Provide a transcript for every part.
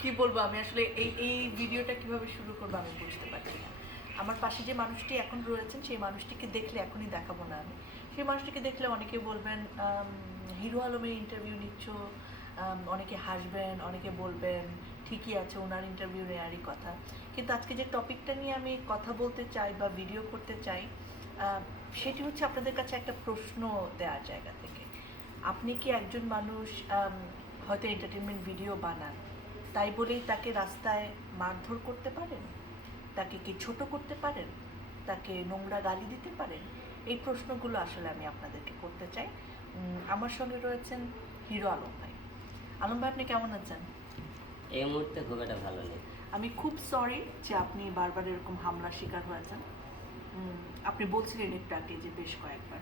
কি বলব, আমি আসলে এই এই ভিডিওটা কীভাবে শুরু করব আমি বুঝতে পারছি না। আমার পাশে যে মানুষটি এখন রয়েছেন, সেই মানুষটিকে দেখলে এখনই দেখাবো না আমি। সেই মানুষটিকে দেখলে অনেকে বলবেন হিরো আলমের ইন্টারভিউ নিচ্ছ অনেকে হাসবেন, অনেকে বলবেন, ঠিকই আছে ওনার ইন্টারভিউ নেওয়ারই কথা। কিন্তু আজকে যে টপিকটা নিয়ে আমি কথা বলতে চাই বা ভিডিও করতে চাই সেটি হচ্ছে আপনাদের কাছে একটা প্রশ্ন দেওয়ার জায়গা থেকে। আপনি কি একজন মানুষ হয়তো এন্টারটেনমেন্ট ভিডিও বানান? তাই বলেই তাকে রাস্তায় মারধর করতে পারেন? তাকে কি ছোট করতে পারেন? তাকে নোংরা গালি দিতে পারেন? এই প্রশ্নগুলো আসলে আমি আপনাদেরকে করতে চাই। আমার সঙ্গে রয়েছেন হিরো আলম ভাই। আলম ভাই আপনি কেমন আছেন? এই মুহূর্তে খুব একটা ভালো নেই। আমি খুব সরি যে আপনি বারবার এরকম হামলার শিকার হয়েছেন। আপনি বলছিলেন একটু আগে যে বেশ কয়েকবার।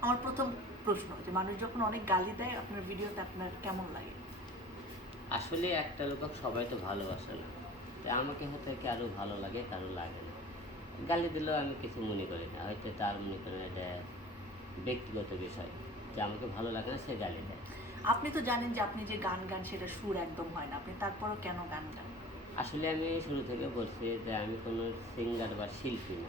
আমার প্রথম প্রশ্ন যে মানুষ যখন অনেক গালি দেয় আপনার ভিডিওতে আপনার কেমন লাগে? আসলে একটা লোক সবাই তো ভালোবাসে না। তো আমাকে হয়তো কারও ভালো লাগে কারও লাগে না। গালি দিলেও আমি কিছু মনে করি না। হয়তো তার মনে করেন এটা ব্যক্তিগত বিষয়। যে আমাকে ভালো লাগে না সে গালি দেয়। আপনি তো জানেন যে আপনি যে গান গান সেটা সুর একদম হয় না। আপনি তারপরও কেন গান গান? আসলে আমি শুরু থেকে বলছি যে আমি কোনো সিঙ্গার বা শিল্পী না।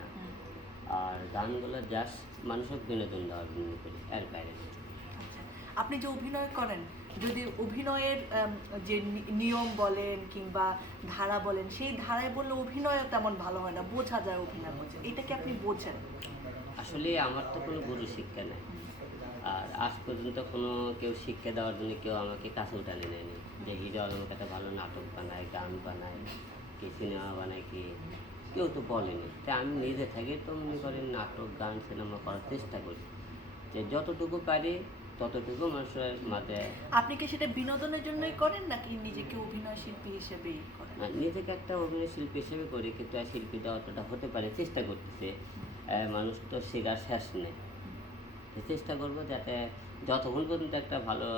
আর গানগুলো জাস্ট মানুষের বিনোদন দেওয়ার জন্য করি এর বাইরে আচ্ছা। আপনি যে অভিনয় করেন যদি অভিনয়ের যে নিয়ম বলেন কিংবা ধারা বলেন, সেই ধারায় বললে অভিনয়ও তেমন ভালো হয় না, বোঝা যায় অভিনয় বোঝে এটা কি আপনি বোঝেন? আসলে আমার তো কোনো গুরু শিক্ষা নেই। আর আজ পর্যন্ত কোনো কেউ শিক্ষা দেওয়ার জন্য কেউ আমাকে কাছে উঠানে নেয়নি। যে হিরো আলমের একটা ভালো নাটক বানায়, গান বানায়, কি সিনেমা বানায় কি, কেউ তো বলেনি। তাই আমি নিজে থেকে তো মনে করি নাটক, গান, সিনেমা করার চেষ্টা করি। যে যতটুকু পারি ততটুকু মানুষের মাঝে আপনি কি সেটা বিনোদনের জন্যই করেন নাকি নিজেকে অভিনয় শিল্পী হিসেবেই করেন? নিজেকে একটা অভিনয় শিল্পী হিসেবে করি কিন্তু আর শিল্পীটা অতটা হতে পারে চেষ্টা করতেছে। মানুষ তো শেখার শেষ নেই। চেষ্টা করব যাতে যতক্ষণ পর্যন্ত একটা ভালো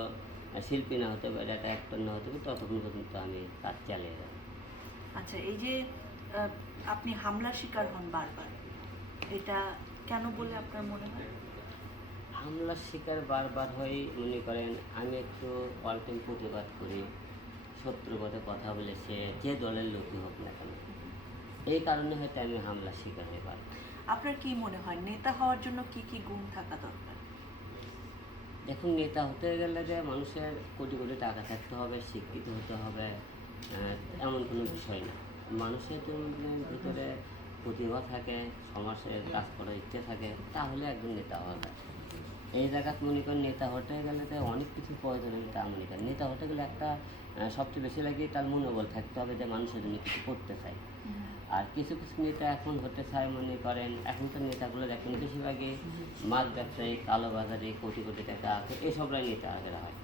শিল্পী না হতে পারে একটা অ্যাক্টর না হতে পারে ততক্ষণ পর্যন্ত আমি কাজ চালিয়ে যাব। আচ্ছা এই যে আপনি হামলার শিকার হন বারবার এটা কেন বলে আপনার মনে হয়? হামলার শিকার বারবার হয়ে মনে করেন আমি একটু পাল্টেন প্রতিবাদ করি শত্রু পথে কথা বলে সে যে দলের লোকই হোক না কেন। এই কারণে হয়তো আমি হামলার শিকার হয়ে পারি আপনার কি মনে হয় নেতা হওয়ার জন্য কি কি গুণ থাকা দরকার? দেখুন নেতা হতে গেলে যে মানুষের কোটি কোটি টাকা থাকতে হবে শিক্ষিত হতে হবে এমন কোনো বিষয় না। মানুষের ভিতরে প্রতিভা থাকে সমাজের কাজ করার ইচ্ছে থাকে তাহলে একজন নেতা হওয়া যায়। এই জায়গাত মনে করেন নেতা হতে গেলে তো অনেক কিছু প্রয়োজন তা মনে করেন। নেতা হতে গেলে একটা সবচেয়ে বেশি লাগে তার মনোবল থাকতে হবে যে মানুষের জন্য কিছু করতে চায়। আর কিছু কিছু নেতা এখন হতে চায় মনে করেন এখন তো নেতাগুলো দেখেন বেশিরভাগই মাছ ব্যবসায়ী কালোবাজারি কোটি কোটি টাকা আছে এসবরাই নেতা আগে হয়।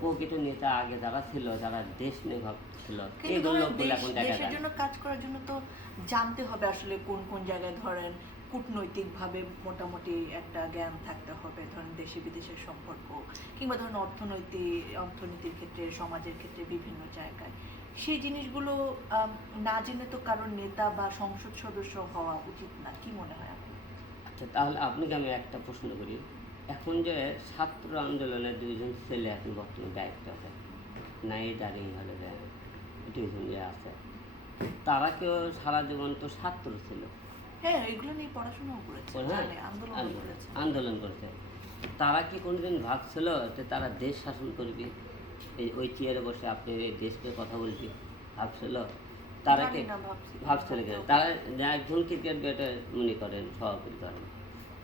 প্রকৃত নেতা আগে যারা ছিল যারা দেশ এখন দেখা দেশের জন্য কাজ করার জন্য তো জানতে হবে আসলে কোন কোন জায়গায় ধরেন কূটনৈতিকভাবে মোটামুটি একটা জ্ঞান থাকতে হবে ধরেন দেশে বিদেশের সম্পর্ক কিংবা ধরেন অর্থনৈতিক অর্থনীতির ক্ষেত্রে সমাজের ক্ষেত্রে বিভিন্ন জায়গায়। সেই জিনিসগুলো না জেনে তো কারণ নেতা বা সংসদ সদস্য হওয়া উচিত না। কি মনে হয় আপনার? আচ্ছা তাহলে আপনাকে আমি একটা প্রশ্ন করি। এখন যে ছাত্র আন্দোলনের দুইজন ছেলে এখন বর্তমানে দায়িত্ব আছে। নাই দাঁড়িয়ে হলে দুইজন যে আছে। তারা কেউ সারা জীবন তো ছাত্র ছিল। হ্যাঁ এগুলো নিয়ে পড়াশোনাও করেছে হ্যাঁ, আন্দোলন করেছে। তারা কি কোনোদিন ভাবছিল যে তারা দেশ শাসন করবে? এই ওই চেয়ারে বসে আপনি দেশকে কথা বলবি? ভাবছিল? তারা কি। ভাবছিল তারা একজন ক্রিকেট ব্যাটে মনে করেন সভাপতি করেন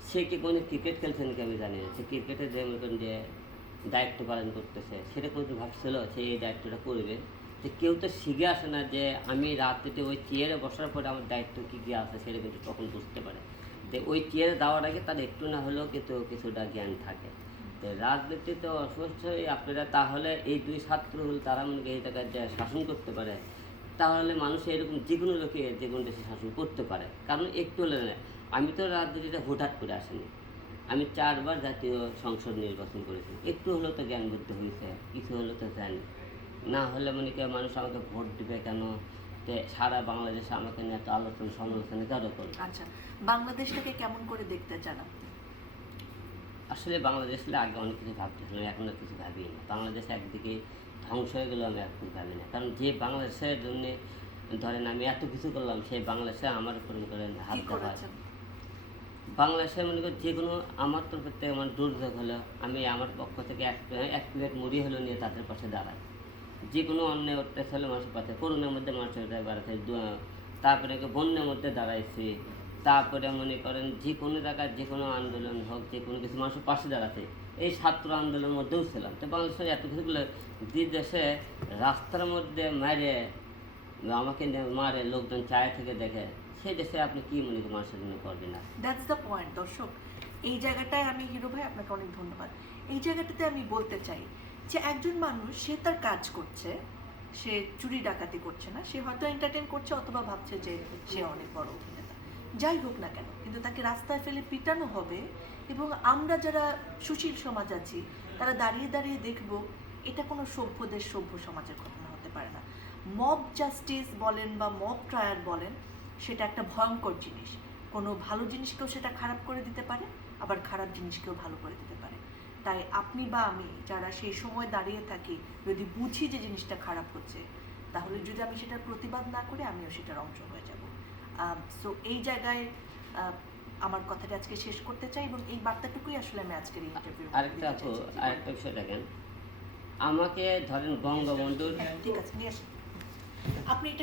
সে কি কোনো ক্রিকেট খেলছেন কি আমি জানি না। সে ক্রিকেটে যে মতন যে দায়িত্ব পালন করতেছে, সেটা কোনোদিন ভাবছিল সে এই দায়িত্বটা করবে? যে কেউ তো শিখে আসে না যে আমি রাত্রিতে ওই চেয়ারে বসার পরে আমার দায়িত্ব কী কী আছে সেটা কিন্তু তখন বুঝতে পারে। যে ওই চেয়ারে যাওয়ার আগে তার একটু না হলেও কিন্তু কিছুটা জ্ঞান থাকে। তো রাজনীতিতে অবশ্যই আপনারা তাহলে এই দুই ছাত্রগুলো তারা মনে এই জায়গায় যে শাসন করতে পারে। তাহলে মানুষ এরকম যে কোনো লোকে যে কোনো দেশে শাসন করতে পারে। কারণ একটু হলে আমি তো রাজনীতিতে হুটহাট করে আসিনি। আমি চারবার জাতীয় সংসদ নির্বাচন করেছি একটু হলেও তো জ্ঞান বুদ্ধি হয়েছে কিছু হলেও তো জানি না হলে মনে করি মানুষ আমাকে ভোট দিবে কেন? সারা বাংলাদেশে আমাকে নিয়ে এত আলোচনা সমালোচনা কেন করবে? আচ্ছা বাংলাদেশটাকে কেমন করে দেখতে চান আসলে বাংলাদেশে আগে অনেক কিছু ভাবতেছিলাম এখন আর কিছু ভাবি না। বাংলাদেশ একদিকে ধ্বংস হয়ে গেলেও আমি এখন ভাবি না। কারণ যে বাংলাদেশের জন্য ধরেন আমি এত কিছু করলাম সেই বাংলাদেশে আমার উপর করেন হাত দেওয়া। বাংলাদেশে মনে করেন যে কোনো আমার তরফ থেকে আমার দুর্যোগ হলো আমি আমার পক্ষ থেকে এক এক প্লেট মুড়ি হলো নিয়ে তাদের পাশে দাঁড়াই। যে কোনো অন্যায় অত্যাচার হলে মানুষের পাশে করোনার মধ্যে মানুষের বাড়াতে তারপরে বন্যার মধ্যে দাঁড়াইছি। তারপরে মনে করেন যে কোনো জায়গায় যে কোনো আন্দোলন হোক, যে কোনো কিছু মানুষের পাশে দাঁড়াতে, এই ছাত্র আন্দোলনের মধ্যেও ছিলাম। তো বাংলাদেশের এত কিছুগুলো যে দেশে রাস্তার মধ্যে মারে, আমাকে মারে, লোকজন চায় থেকে দেখে সেই দেশে আপনি কি মনে মানুষের জন্য করবেন না? দ্যাটস দ্য পয়েন্ট দর্শক। এই জায়গাটায় আমি হিরো ভাই, আপনাকে অনেক ধন্যবাদ। এই জায়গাটাতে আমি বলতে চাই যে একজন মানুষ, সে তার কাজ করছে, সে চুরি ডাকাতি করছে না, সে হয়তো এন্টারটেন করছে অথবা ভাবছে যে সে অনেক বড় অভিনেতা। যাই হোক না কেন, কিন্তু তাকে রাস্তায় ফেলে পিটানো হবে এবং আমরা যারা সুশীল সমাজ আছি, তারা দাঁড়িয়ে দাঁড়িয়ে দেখব এটা কোনো সভ্য দেশ, সভ্য সমাজের ঘটনা হতে পারে না। মব জাস্টিস বলেন বা মব ট্রায়াল বলেন সেটা একটা ভয়ঙ্কর জিনিস। কোনো ভালো জিনিসকেও সেটা খারাপ করে দিতে পারে আবার খারাপ জিনিসকেও ভালো করে দিতে পারে। তাই আপনি বা আমি যারা সেই সময় দাঁড়িয়ে থাকি যদি বুঝি যে জিনিসটা খারাপ হচ্ছে তাহলে যদি আমি সেটার প্রতিবাদ না করি আমিও সেটার অংশ হয়ে যাব। সো এই জায়গায় আমার কথাটা আজকে শেষ করতে চাই এবং এই বার্তাটুকুই আসলে আমি আজকের ইন্টারভিউ আরেকটা আরেকটা বিষয় দেখেন। আমাকে ধরেন বঙ্গবন্ধুর ঠিক আছে নিয়ে আসেন। আপনি এটা